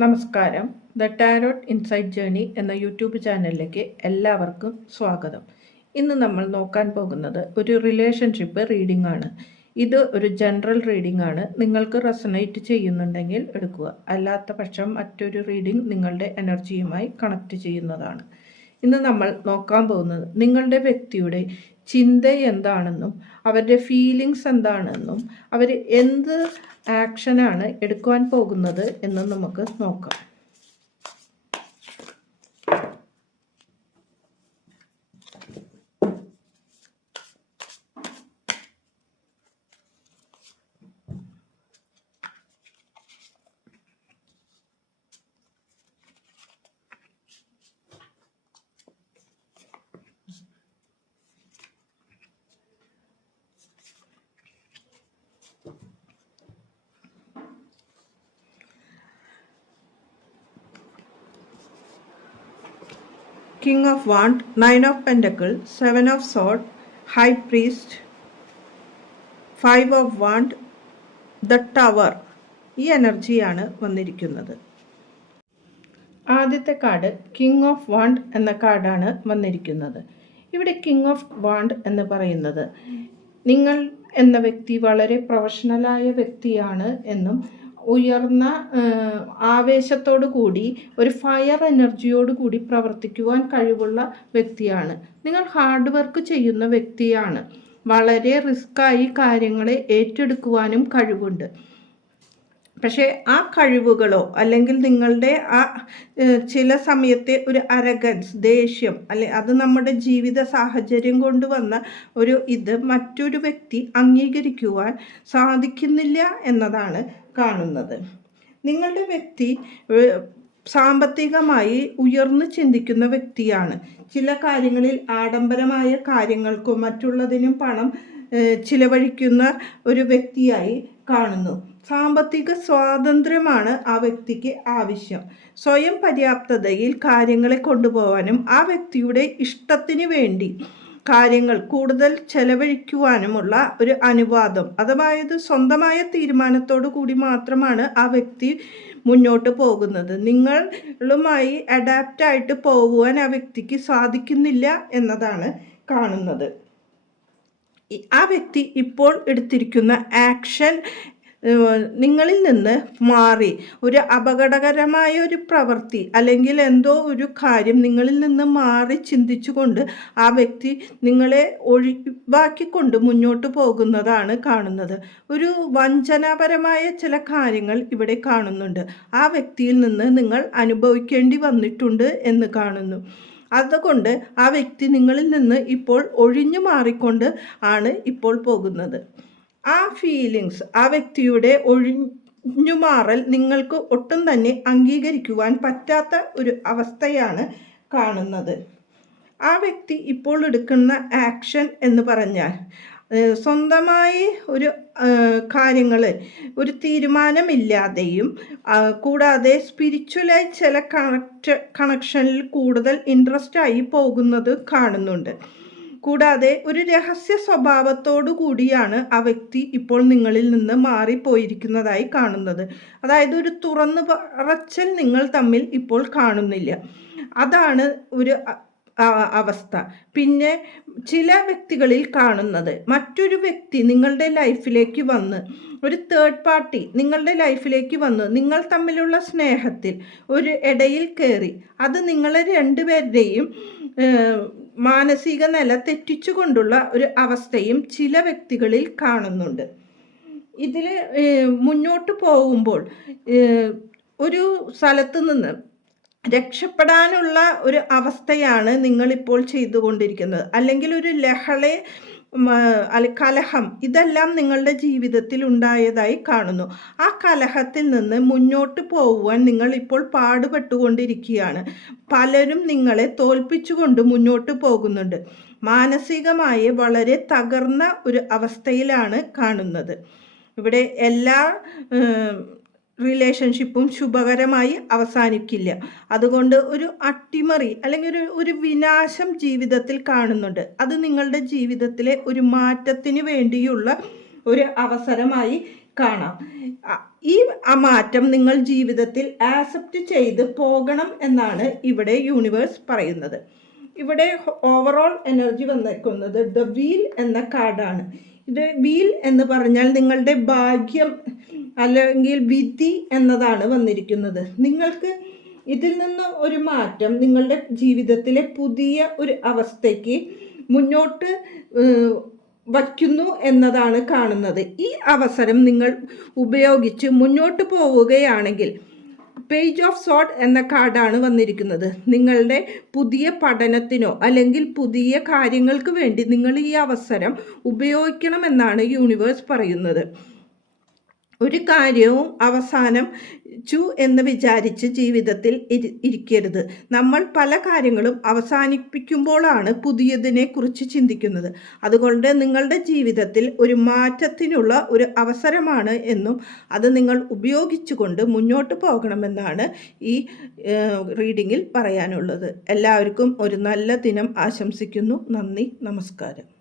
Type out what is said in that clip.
നമസ്കാരം. The tarot insight journey എന്ന YouTube ചാനലിലേക്ക് എല്ലാവർക്കും സ്വാഗതം. ഇന്ന് നമ്മൾ നോക്കാൻ പോകുന്നത് ഒരു റിലേഷൻഷിപ്പ് റീഡിംഗ് ആണ്. ഇത് ഒരു ജനറൽ റീഡിംഗ് ആണ്. നിങ്ങൾക്ക് റെസനേറ്റ് ചെയ്യുന്നുണ്ടെങ്കിൽ എടുക്കുക. അല്ലാത്ത പക്ഷം മറ്റൊരു റീഡിംഗ് നിങ്ങളുടെ എനർജിയുമായി കണക്ട് ചെയ്യുന്നതാണ്. ഇന്ന് നമ്മൾ നോക്കാൻ പോകുന്നത് നിങ്ങളുടെ വ്യക്തിയുടെ ചിന്ത എന്താണെന്നും അവരുടെ ഫീലിങ്സ് എന്താണെന്നും അവർ എന്ത് ആക്ഷനാണ് എടുക്കുവാൻ പോകുന്നത് എന്നും നമുക്ക് നോക്കാം. King of wand nine of pentacle seven of sword high priest five of wand the tower ഈ എനർജിയാണ് വന്നിരിക്കുന്നത്. ആദ്യത്തെ കാർഡ് കിങ് ഓഫ് വാണ്ട് എന്ന കാർഡാണ് വന്നിരിക്കുന്നത്. ഇവിടെ കിങ് ഓഫ് വാണ്ട് എന്ന് പറയുന്നത്. നിങ്ങൾ എന്ന വ്യക്തി വളരെ പ്രൊഫഷണലായ വ്യക്തിയാണ് എന്നും ഉയർന്ന ആവേശത്തോടു കൂടി ഒരു ഫയർ എനർജിയോട് കൂടി പ്രവർത്തിക്കുവാൻ കഴിവുള്ള വ്യക്തിയാണ്. നിങ്ങൾ ഹാർഡ് വർക്ക് ചെയ്യുന്ന വ്യക്തിയാണ്. വളരെ റിസ്ക്കായി കാര്യങ്ങളെ ഏറ്റെടുക്കുവാനും കഴിവുണ്ട്. പക്ഷേ ആ കഴിവുകളോ അല്ലെങ്കിൽ നിങ്ങളുടെ ആ ചില സമയത്തെ ഒരു അരഗൻസ് ദേഷ്യം അല്ലെ അത് നമ്മുടെ ജീവിത സാഹചര്യം കൊണ്ടുവന്ന ഒരു ഇത് മറ്റൊരു വ്യക്തി അംഗീകരിക്കുവാൻ സാധിക്കുന്നില്ല എന്നതാണ് കാണുന്നത്. നിങ്ങളുടെ വ്യക്തി സാമ്പത്തികമായി ഉയർന്നു ചിന്തിക്കുന്ന വ്യക്തിയാണ്. ചില കാര്യങ്ങളിൽ ആഡംബരമായ കാര്യങ്ങൾക്കും മറ്റുള്ളതിനും പണം ചിലവഴിക്കുന്ന ഒരു വ്യക്തിയായി കാണുന്നു. സാമ്പത്തിക സ്വാതന്ത്ര്യമാണ് ആ വ്യക്തിക്ക് ആവശ്യം. സ്വയം പര്യാപ്തതയിൽ കാര്യങ്ങളെ കൊണ്ടുപോകാനും ആ വ്യക്തിയുടെ ഇഷ്ടത്തിന് വേണ്ടി കാര്യങ്ങൾ കൂടുതൽ ചെലവഴിക്കുവാനുമുള്ള ഒരു അനുവാദം അതായത് സ്വന്തമായ തീരുമാനത്തോടു കൂടി മാത്രമാണ് ആ വ്യക്തി മുന്നോട്ട് പോകുന്നത്. നിങ്ങളുമായി അഡാപ്റ്റായിട്ട് പോകുവാൻ ആ വ്യക്തിക്ക് സാധിക്കുന്നില്ല എന്നതാണ് കാണുന്നത്. ആ വ്യക്തി ഇപ്പോൾ എടുത്തിരിക്കുന്ന ആക്ഷൻ നിങ്ങളിൽ നിന്ന് മാറി. ഒരു അപകടകരമായ ഒരു പ്രവൃത്തി അല്ലെങ്കിൽ എന്തോ ഒരു കാര്യം നിങ്ങളിൽ നിന്ന് മാറി ചിന്തിച്ചുകൊണ്ട് ആ വ്യക്തി നിങ്ങളെ ഒഴിവാക്കിക്കൊണ്ട് മുന്നോട്ട് പോകുന്നതാണ് കാണുന്നത്. ഒരു വഞ്ചനാപരമായ ചില കാര്യങ്ങൾ ഇവിടെ കാണുന്നുണ്ട്. ആ വ്യക്തിയിൽ നിന്ന് നിങ്ങൾ അനുഭവിക്കേണ്ടി വന്നിട്ടുണ്ട് എന്ന് കാണുന്നു. അതുകൊണ്ട് ആ വ്യക്തി നിങ്ങളിൽ നിന്ന് ഇപ്പോൾ ഒഴിഞ്ഞു മാറിക്കൊണ്ട് ആണ് ഇപ്പോൾ പോകുന്നത്. ആ ഫീലിങ്സ് ആ വ്യക്തിയുടെ ഒഴിഞ്ഞുമാറൽ നിങ്ങൾക്ക് ഒട്ടും തന്നെ അംഗീകരിക്കുവാൻ പറ്റാത്ത ഒരു അവസ്ഥയാണ് കാണുന്നത്. ആ വ്യക്തി ഇപ്പോൾ എടുക്കുന്ന ആക്ഷൻ എന്ന് പറഞ്ഞാൽ സ്വന്തമായി ഒരു കാര്യങ്ങൾ ഒരു തീരുമാനമില്ലാതെയും കൂടാതെ സ്പിരിച്വലായി ചില കണക്ട് കണക്ഷനിൽ കൂടുതൽ ഇൻട്രസ്റ്റ് ആയി പോകുന്നത് കാണുന്നുണ്ട്. കൂടാതെ ഒരു രഹസ്യ സ്വഭാവത്തോടു കൂടിയാണ് ആ വ്യക്തി ഇപ്പോൾ നിങ്ങളിൽ നിന്ന് മാറിപ്പോയിരിക്കുന്നതായി കാണുന്നത്. അതായത് ഒരു തുറന്നു പറച്ചൽ നിങ്ങൾ തമ്മിൽ ഇപ്പോൾ കാണുന്നില്ല. അതാണ് ഒരു അവസ്ഥ. പിന്നെ ചില വ്യക്തികളിൽ കാണുന്നത് മറ്റൊരു വ്യക്തി നിങ്ങളുടെ ലൈഫിലേക്ക് വന്ന് ഒരു തേർഡ് പാർട്ടി നിങ്ങളുടെ ലൈഫിലേക്ക് വന്ന് നിങ്ങൾ തമ്മിലുള്ള സ്നേഹത്തിൽ ഒരു ഇടയിൽ കയറി അത് നിങ്ങളെ രണ്ടുപേരുടെയും മാനസിക നില തെറ്റിച്ചുകൊണ്ടുള്ള ഒരു അവസ്ഥയും ചില വ്യക്തികളിൽ കാണുന്നുണ്ട്. ഇതിൽ മുന്നോട്ട് പോകുമ്പോൾ ഒരു സ്ഥലത്ത് നിന്ന് രക്ഷപ്പെടാനുള്ള ഒരു അവസ്ഥയാണ് നിങ്ങളിപ്പോൾ ചെയ്തുകൊണ്ടിരിക്കുന്നത്. അല്ലെങ്കിൽ ഒരു ലഹളെ കലഹം ഇതെല്ലാം നിങ്ങളുടെ ജീവിതത്തിൽ ഉണ്ടായതായി കാണുന്നു. ആ കലഹത്തിൽ നിന്ന് മുന്നോട്ട് പോകുവാൻ നിങ്ങൾ ഇപ്പോൾ പാടുപെട്ടുകൊണ്ടിരിക്കുകയാണ്. പലരും നിങ്ങളെ തോൽപ്പിച്ചുകൊണ്ട് മുന്നോട്ട് പോകുന്നുണ്ട്. മാനസികമായി വളരെ തകർന്ന ഒരു അവസ്ഥയിലാണ് കാണുന്നത്. ഇവിടെ എല്ലാ റിലേഷൻഷിപ്പും ശുഭകരമായി അവസാനിക്കില്ല. അതുകൊണ്ട് ഒരു അട്ടിമറി അല്ലെങ്കിൽ ഒരു ഒരു വിനാശം ജീവിതത്തിൽ കാണുന്നുണ്ട്. അത് നിങ്ങളുടെ ജീവിതത്തിലെ ഒരു മാറ്റത്തിന് വേണ്ടിയുള്ള ഒരു അവസരമായി കാണാം. ഈ മാറ്റം നിങ്ങൾ ജീവിതത്തിൽ ആക്സെപ്റ്റ് ചെയ്ത് പോകണം എന്നാണ് ഇവിടെ യൂണിവേഴ്സ് പറയുന്നത്. ഇവിടെ ഓവറോൾ എനർജി വന്നിരിക്കുന്നത് ദ വീൽ എന്ന കാർഡാണ്. ഇത് വീൽ എന്ന് പറഞ്ഞാൽ നിങ്ങളുടെ ഭാഗ്യം അല്ലെങ്കിൽ വിധി എന്നതാണ് വന്നിരിക്കുന്നത്. നിങ്ങൾക്ക് ഇതിൽ നിന്ന് ഒരു മാറ്റം നിങ്ങളുടെ ജീവിതത്തിലെ പുതിയ ഒരു അവസ്ഥയ്ക്ക് മുന്നോട്ട് വയ്ക്കുന്നു എന്നതാണ് കാണുന്നത്. ഈ അവസരം നിങ്ങൾ ഉപയോഗിച്ച് മുന്നോട്ട് പോവുകയാണെങ്കിൽ പേജ് ഓഫ് സോഡ് എന്ന കാർഡാണ് വന്നിരിക്കുന്നത്. നിങ്ങളുടെ പുതിയ പഠനത്തിനോ അല്ലെങ്കിൽ പുതിയ കാര്യങ്ങൾക്ക് വേണ്ടി നിങ്ങൾ ഈ അവസരം ഉപയോഗിക്കണമെന്നാണ് യൂണിവേഴ്സ് പറയുന്നത്. ഒരു കാര്യവും അവസാനം ചു എന്ന് വിചാരിച്ച് ജീവിതത്തിൽ ഇരി- ഇരിക്കരുത്. നമ്മൾ പല കാര്യങ്ങളും അവസാനിപ്പിക്കുമ്പോഴാണ് പുതിയതിനെ കുറിച്ച് ചിന്തിക്കുന്നത്. അതുകൊണ്ട് നിങ്ങളുടെ ജീവിതത്തിൽ ഒരു മാറ്റത്തിനുള്ള ഒരു അവസരമാണ് എന്നും അത് നിങ്ങൾ ഉപയോഗിച്ചുകൊണ്ട് മുന്നോട്ട് പോകണമെന്നാണ് ഈ റീഡിങ്ങിൽ പറയാനുള്ളത്. എല്ലാവർക്കും ഒരു നല്ല ദിനം ആശംസിക്കുന്നു. നന്ദി. നമസ്കാരം.